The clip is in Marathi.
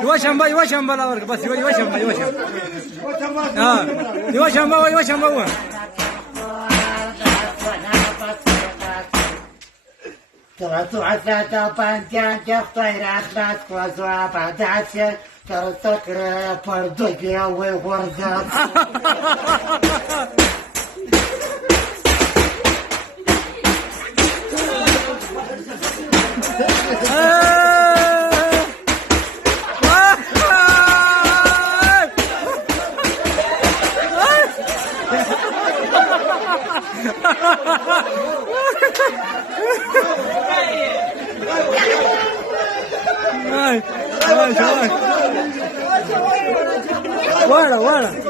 युवा शंभा वर बस युवा शंभा हा युवा शंभा Тротуата пантянка вторятнат клазуа падаче, картокра пардогелы гордат. Guarda.